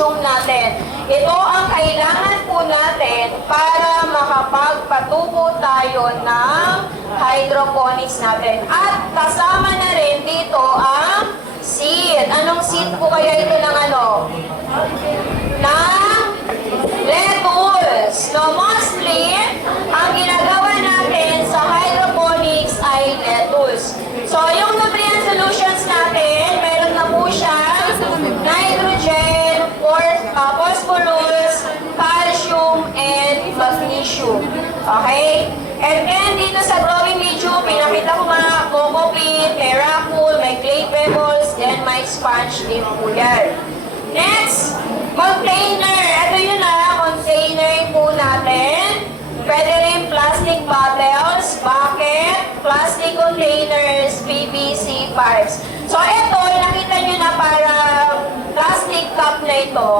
medium natin. Ito ang kailangan po natin para makapagpatubo tayo ng hydroponics natin. At kasama na rin dito ang seed. Anong seed po kaya ito ng ano? Ng lettuce. So mostly, ang ginagawa natin sa hydroponics ay lettuce. So yung nutrient solutions natin, meron na po siya nitrogen, phosphorus, calcium, and magnesium. Okay? And then dito sa growing medium, pinakita ko mga coco peat, terracool, may clay pebbles, then may sponge din po yan. Next, container. Ito yun container po natin. Pwede rin plastic bottles, bucket, plastic containers, PVC pipes. So ito, nakita nyo na parang plastic cup na ito.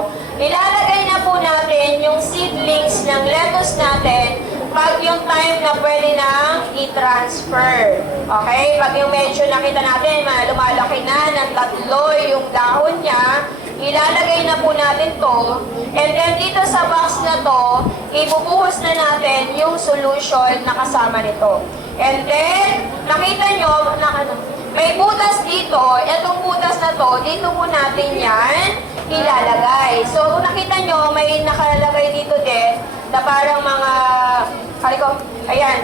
Ilalagay na po natin yung seedlings ng lettuce natin pag yung time na pwede nang i-transfer. Okay? Pag yung medyo nakita natin, lumalaki na ng tatlo yung dahon niya, ilalagay na po natin to. And then dito sa box na to, ibubuhos na natin yung solution na kasama nito. And then, nakita nyo, may butas dito. Itong butas na to, dito po natin yan ilalagay. So, kung nakita nyo, may nakalagay dito din na parang mga, ayan,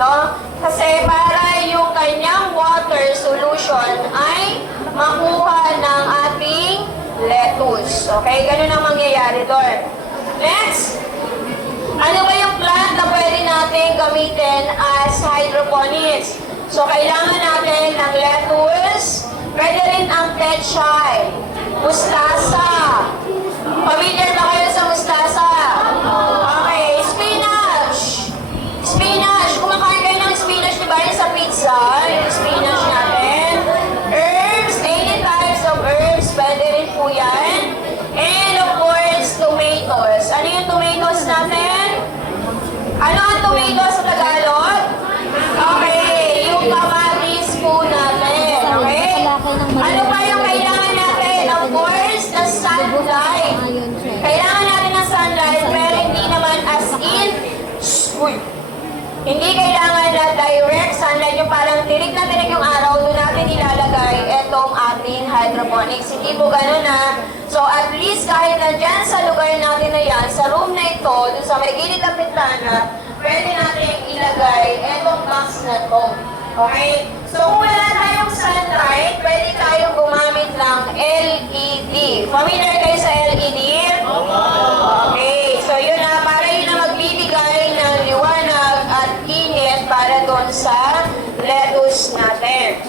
no? Kasi para yung kanyang water solution ay makuha ng ating lettuce. Okay? Ganun ang mangyayari doon. Next, ano ba yung plant na pwede natin gamitin as hydroponics? So, kailangan natin ng lettuce, pwede rin ang pechay, mustasa. Familiar ba kayo sa mustasa? Okay, spinach. Spinach. Kumakain kayo ng spinach, di ba? Yung sa pizza, yung spinach natin. Herbs, any types of herbs, pwede rin po yan. And of course, tomatoes. Ano yung tomatoes natin? Ano ang tomatoes sa Tagalog? Okay, yung kamatis po natin. Okay? Ano pa yung kailangan natin? Of course, the sunlight. Kailangan natin ng sunlight, pero hindi naman as in, hindi kailangan na direct sunlight, yung parang tirik na tirik yung araw, doon natin ilalagay itong ating hydroponics. Hindi po ganun So at least kahit na dyan sa lugar natin na yan, sa room na ito, doon sa may gilid ng bintana, pwede natin ilagay itong box na to. Okay? So kung wala tayong sunlight, pwede tayong gumamit ng LED. Familiar kayo sa LED? Okay. So yun para yun na magbibigay ng liwanag at init para doon sa lettuce natin.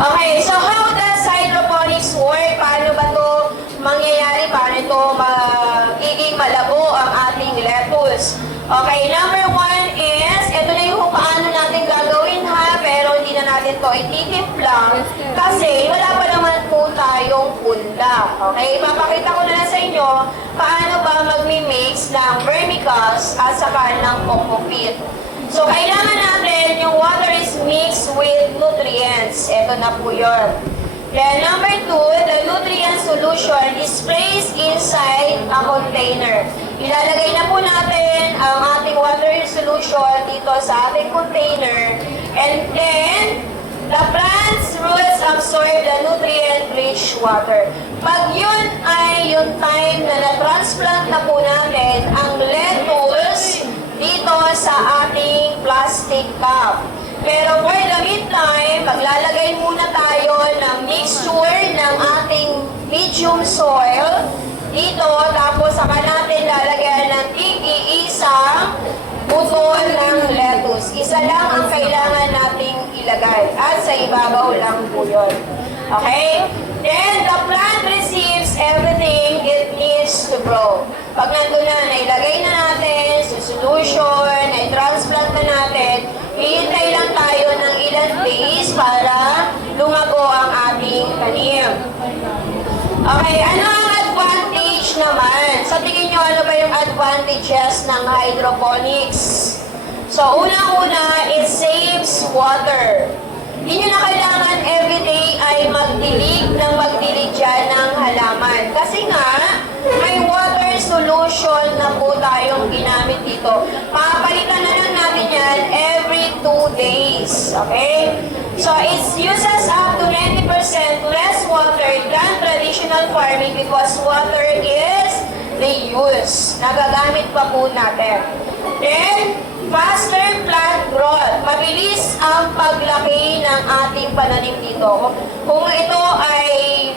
Okay. So how does hydroponics work? Paano ba ito mangyayari? Paano ito magiging malabo ang ating lettuce? Okay. Number one is, ito na yung paano natin gagawin pero hindi na natin ito ititimplang kasi wala pa naman po tayong punda. Okay? Mapakita ko na lang sa inyo paano ba magmi-mix ng vermicast at saka ng coco peat. So, kailangan natin yung water is mixed with nutrients. Ito na po yun. Then, number two, the nutrient solution is placed inside a container. Ilalagay na po natin ang ating water solution dito sa ating container. And then, the plant's roots absorb the nutrient-rich water. Pag yun ay yung time na na-transplant na po natin ang lettuce dito sa ating plastic cup. Pero for the meantime, maglalagay muna tayo ng mixture ng ating medium soil dito, tapos saka natin lalagyan ng tig-iisang buton ng lettuce. Isa lang ang kailangan nating ilagay at sa ibabaw lang po yun. Okay? Then, the plant receives everything it needs to grow. Pag nandun na, nailagay na natin sa solution, na-transplant na natin, hihintay lang tayo ng ilang days para lumago ang ating tanim. Okay, ano ang advantage naman? Sa tingin nyo, ano ba yung advantages ng hydroponics? So, unang-una, it saves water. Hindi nyo na kailangan everyday ay magdilig dyan ng halaman. Kasi nga, solution na po tayong ginamit dito. Papalitan na lang natin yan every 2 days. Okay? So, it uses up to 90% less water than traditional farming because water is reuse. Nagagamit pa po natin. Then, faster plant growth. Mabilis ang paglaki ng ating pananim dito. Kung ito ay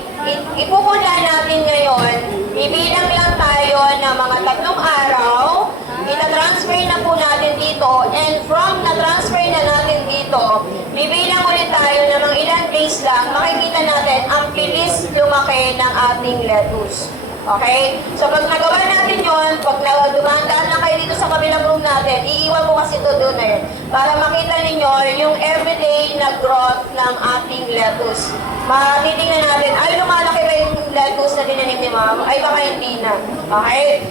ipupunla natin ngayon, ibilang lang tayo ng mga 3 araw, itatransfer na po natin dito, and from na-transfer na natin dito, bibilang ulit tayo ng mga ilang days lang, makikita natin ang bilis lumaki ng ating lettuce. Okay? So, pag nagawa natin yon, pag dumaan-daan lang kayo dito sa kabilang room natin, iiwan ko kasi ito doon eh, para makita ninyo yung everyday na growth ng ating lettuce. Matitingnan natin, ay lumalaki ba yung lettuce na dinanim ni ma'am? Ay baka hindi na. Okay?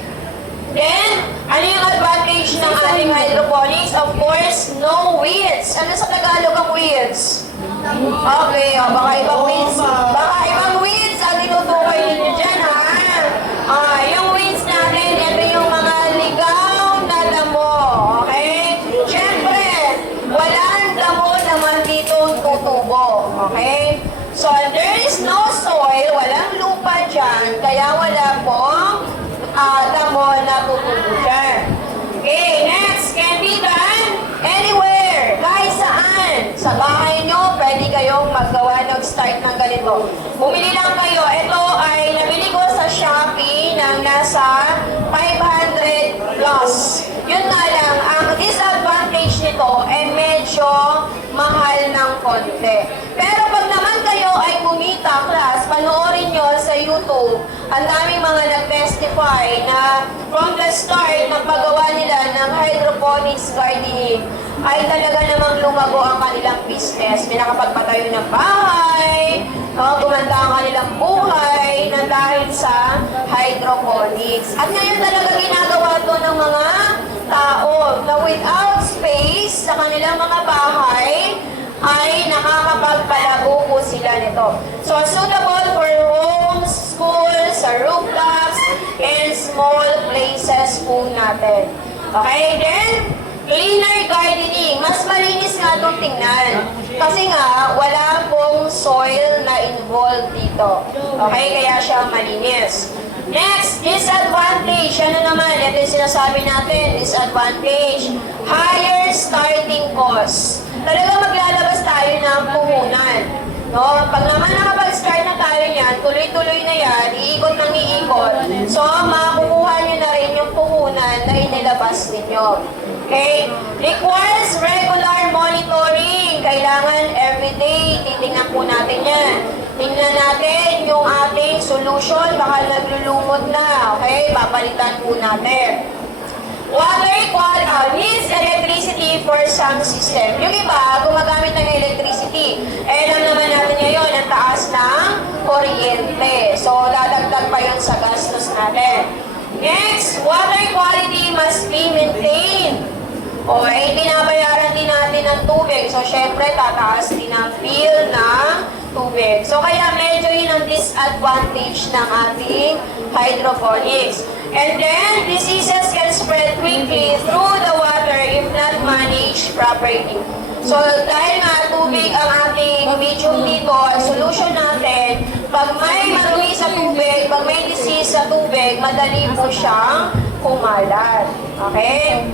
Then, ano yung advantage ng ating hydroponics? Of course, no weeds. Ano sa Tagalog ang weeds? Okay, baka ibang weeds. Baka ibang weeds ang tinutukoy ninyo dyan, ha? Yung weeds natin, ito yung mga ligaw na damo. Okay? Siyempre, walang damo naman dito tutubo. Okay? So, there is no soil, walang lupa dyan, kaya wala pong damo na tutubo dyan. Okay, next, can be done anywhere. Kahit saan. Sa bahay nyo, pwede kayong maggawa, nag-start ng ganito. Bumili lang kayo. Ito ay nabili ko sa Shopee ng nasa 500 plus. Yun nga lang, ang disadvantage nito ay medyo mahal ng konti. Pero pag naman kayo ay kumita, class, panoorin nyo sa YouTube, ang daming mga nag-testify na from the start ng paggawa nila ng hydroponics gardening, ay talaga namang lumago ang kanilang business. May nakapagpatayo ng bahay, gumanda ang kanilang buhay na dahil sa hydroponics. At ngayon talaga ginagawa to ng mga tao na without space sa kanilang mga bahay, ay nakakapagpalago po sila nito. So, suitable for homes, schools, sa rooftops, and small places po natin. Okay, then, cleaner gardening. Mas malinis nga itong tingnan. Kasi nga, wala pong soil na involved dito. Okay, kaya siya malinis. Next, disadvantage. Ano naman? Ito yung sinasabi natin, disadvantage. Higher starting cost. Talaga maglalabas tayo ng puhunan. No? Pag naman nakapag-start na tayo niyan, tuloy-tuloy na yan, iikot ng iikot. So, makukuha nyo na rin yung puhunan na inilabas ninyo. Okay? Requires regular monitoring. Kailangan everyday, titingnan po natin yan. Tingnan natin yung ating solution, baka naglulumot na. Okay? Papalitan po natin. Water quality needs electricity for some system. Yung iba, gumagamit ng electricity. Alam naman natin ngayon, ang taas ng kuryente. So, dadagdag pa yun sa gastos natin. Next, water quality must be maintained. Okay, binabayaran din natin ng tubig. So, syempre, tataas din ang bill ng tubig. So, kaya medyo yun ang disadvantage ng ating hydroponics. And then, diseases can spread quickly through the water if not managed properly. So, dahil nga tubig ang ating medium dito, ang solution natin, pag may marumi sa tubig, pag may disease sa tubig, madali po siyang kumalat. Okay?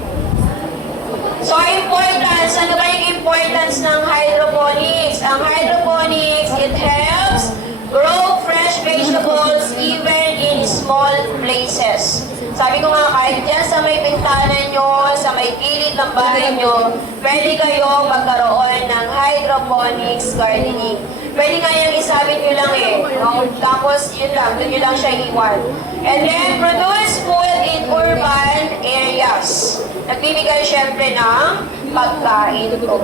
So, importance. Ano ba yung importance ng hydroponics? Ang hydroponics, it helps grow fresh vegetables even in small places. Sabi ko nga, kahit dyan sa may bintana nyo, sa may gilid ng bahay nyo, pwede kayong magkaroon ng hydroponics gardening. Pwede nga yung isabit nyo lang eh. No? Tapos, yun lang, doon nyo lang siya iwan. And then, produce food in urban areas. Nagbibigay syempre ng pagkain ito.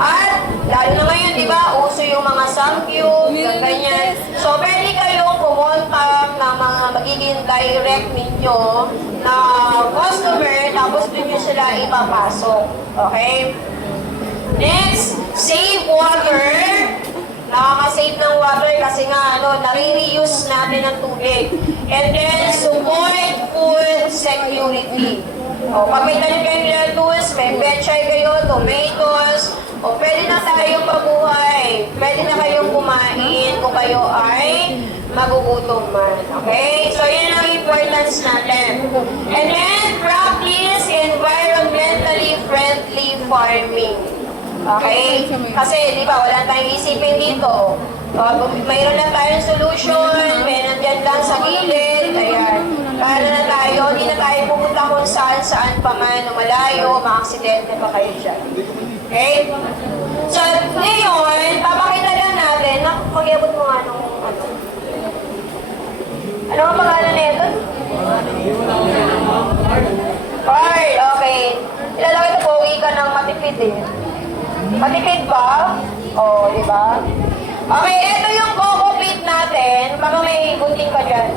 At, lalo na ngayon, di ba, uso yung mga samgyup, ganyan. So, pwede kayong kumontak ng mga magiging direct ninyo na customer, tapos doon nyo sila ipapasok. Okay? Next, save water. nakaka-save ng water kasi nga, nare-reuse natin ang tubig. And then, support food security. O, pag may tanim kayong lettuce, may pechay kayo, tomatoes, o pwede na tayong mabuhay. Pwede na kayong kumain kung kayo ay magugutom man. Okay? So, yan ang importance natin. And then, practice environmentally friendly farming. Okay? Kasi, di ba, wala tayong isipin dito. Mayroon na tayong solution, mayroon dyan lang sa gilid, ayan. Para na tayo, hindi na tayo pupunta kung saan pa man, malayo, ma-aksidente pa kayo dyan. Okay? So, ngayon, papakita lang natin, pag-iabot mo nga nung, ano ang pangalan na ito? Card, okay. Ilalaki ito, pogi ka ng matipid eh. Matipid ba? Oo, di ba? Okay, ito yung coco pit natin. Baka may gunting ka dyan.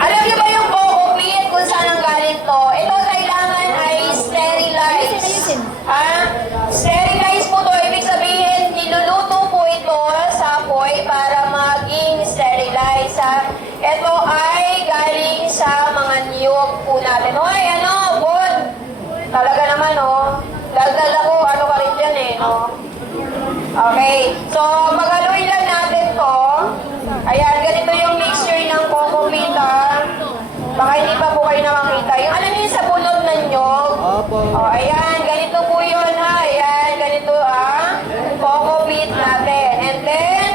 Alam niyo ba yung coco pit kung saan ang galing to? Ito kailangan ay sterilize. Sterilize po to. Ibig sabihin, niluluto po ito sa apoy para maging sterilize. Ito ay galing sa mga niyog po natin. Hoy, good. Talaga naman, dagdag ako, ka rin dyan Okay, so magaluin lang natin to. Ayan, ganito yung mixture ng coco pit, Baka hindi pa po kayo nakakita. Yung alam niyo sa bunod ng nyog. Ayan, ganito po yun, Ayan, ganito, coco pit natin. And then,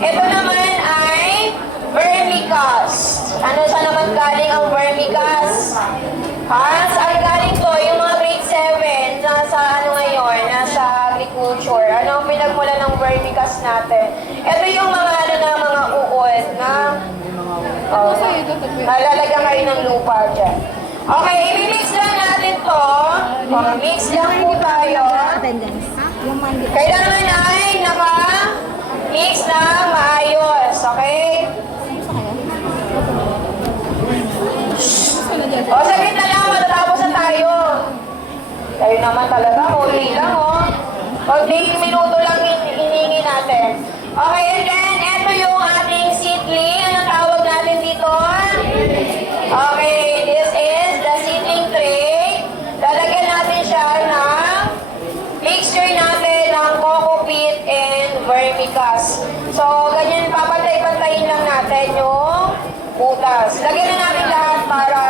ito naman ay vermicast. Saan naman galing ang vermicast? Saan galing to? Yung mga grade 7, nasa nasa agriculture. Ano ang pinagmula ng vermicast natin? Ito yung mga mga uod na nalalagyan kayo ng lupa dyan. Okay, i-mix lang natin to. Mix lang po tayo. Kailangan ay naka-mix na maayos. Okay? Saglit na lang, matatapos na tayo. Tayo naman talaga, huli lang, Konting minuto lang hiningi natin. Okay, and then, ito yung ating seedling. Anong tawag natin dito? Okay, this is the seedling tray. Lalagyan natin siya ng mixture natin ng coco pit and vermicast. So, ganyan, papantay-pantayin lang natin yung butas. Lagyan na natin lahat para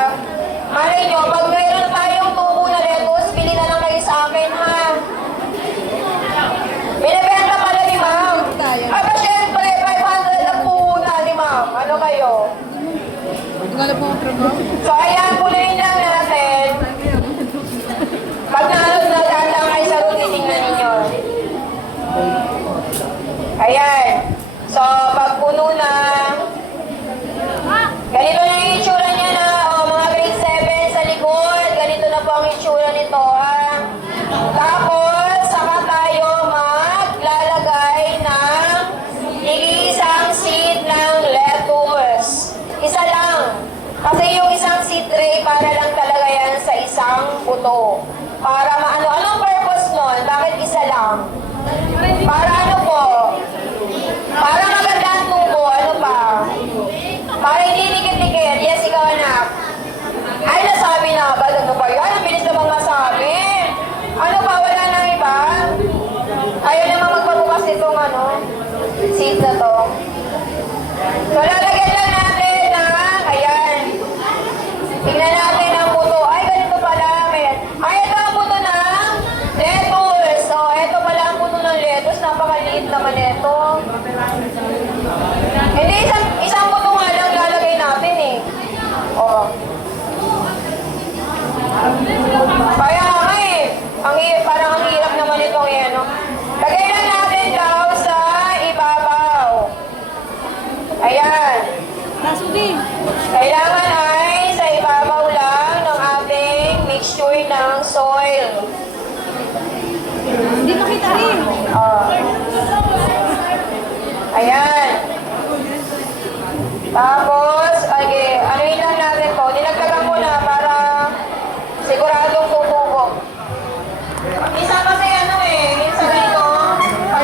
malay nyo, pag mayroon tayong tubo na lettuce, bili na lang kayo sa akin, Binibenta pala ni ma'am. Aba, syempre, 500 ang puhunan ni ma'am. Ano kayo? So, ayan, puliin lang natin. Pag nadaan lang kayo sa room, titingnan ninyo. Ayan. So, pag puno na, ganito na yung itsura niya na, mga grade 7 sa likod. Ganito na po ang itsura nito, Tapos, saka tayo maglalagay ng isang seed ng lettuce. Isa lang. Kasi yung isang seed tray, para lang talaga yan sa isang buto. Para maano, anong purpose nun? Bakit isa lang? Para ano po? Para maganda ang tubo. Ano pa? Para hindi dikit-dikit. Yes, ikaw anak. Ay, nasabi na ba? Ano ba yan? Ang bilis namang masabi. Ano ba? Wala nang iba? Ayaw naman magpabukas nitong seed na to. So, lalagyan lang natin ayan. Tingnan natin ang buto. Ay, ganito pala. Ay, ito ang buto ng lettuce. So, ito pala ang buto ng lettuce. Napakaliit naman ito. Hindi, isang buto nga lang lalagay natin Kaya parang ang hirap naman itong Lagay lang natin daw sa ibabaw. Ayan. Kailangan ay sa ibabaw lang ng ating mixture ng soil. Hindi makita rin. Ayan. Tapos, anuin lang natin to. Nilagdagan mo na para siguradong tutubo. Minsan kasi minsan ganito, pag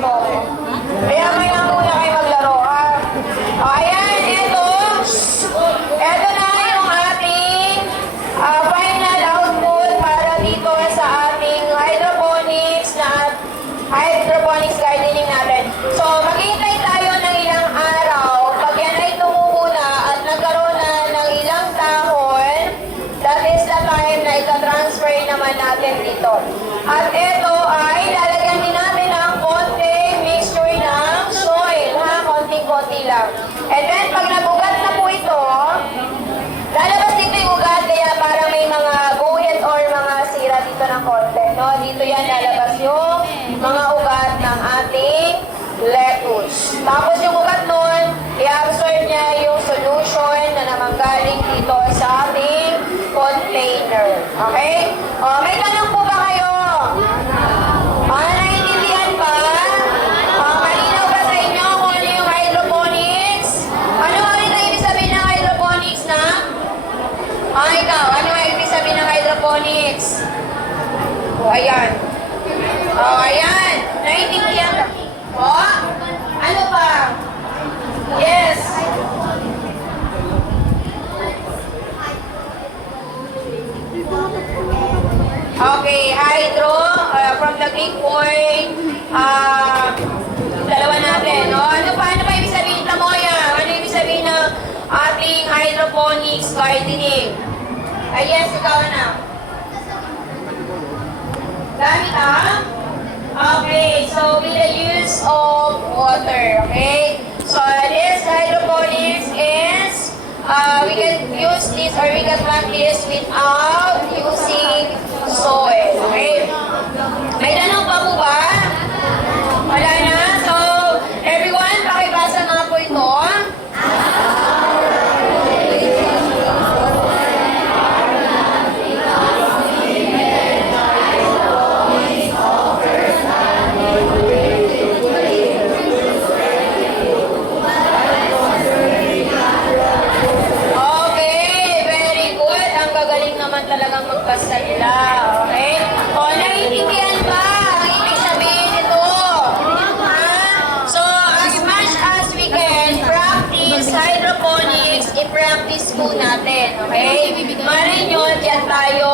po. Kaya may lang muna kayo maglaro, ha? O, ayan, ito. Ito na yung ating final output para dito sa ating hydroponics gardening natin. So, maghihintay tayo ng ilang araw. Pag yan ay tumubo na at nagkaroon na ng ilang dahon, that is the time na ita-transfer naman natin dito. At ito ay lalagyan din natin ng konting mixture ng soil, ha? Konting-konti lang. And then, pag nabugat na po ito, lalabas dito yung ugat, kaya parang may mga guhit or mga sira dito ng konti, no? Dito yan lalabas yung mga ugat ng ating lettuce. Tapos yung ugat nun, i-absorb niya yung solution na naman galing dito sa ating container. Okay? O, may tanong po ba kayo? Naiintindihan ba? Malinaw ba sa inyo kung ano yung hydroponics? Ano ulit ang ibig sabihin ng hydroponics na? Ikaw, ano ang ibig sabihin ng hydroponics? O, ayan. O, ayan. Naiintindihan ka. O, ano pa? Yes. Okay, hydro, from the Greek word, dalawa natin, no? Ano pa ibig sabihin, Tamoya? Ano ibig sabihin ng ating hydroponics gardening? Ay, yes, ikaw na. Gamit, ha? Okay, so with the use of water, okay? So this hydroponics is, we can use this or we can plant this without using soil, okay? May tanong pa po ba? Wala na? So, everyone, pakibasa nga po ito. Talagang magpasalila, okay? O, naiintindihan ba ang ibig sabihin nito? So, as much as we can practice hydroponics, i-practice po natin, okay? Malay nyo, dyan tayo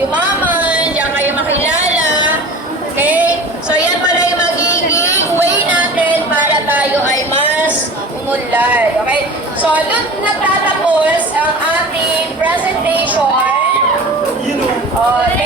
yumaman, dyan kayo makilala, okay? So, yan pala yung magiging way natin para tayo ay mas umunlad, okay? So, doon nagtatapos ang ating presentation. Okay.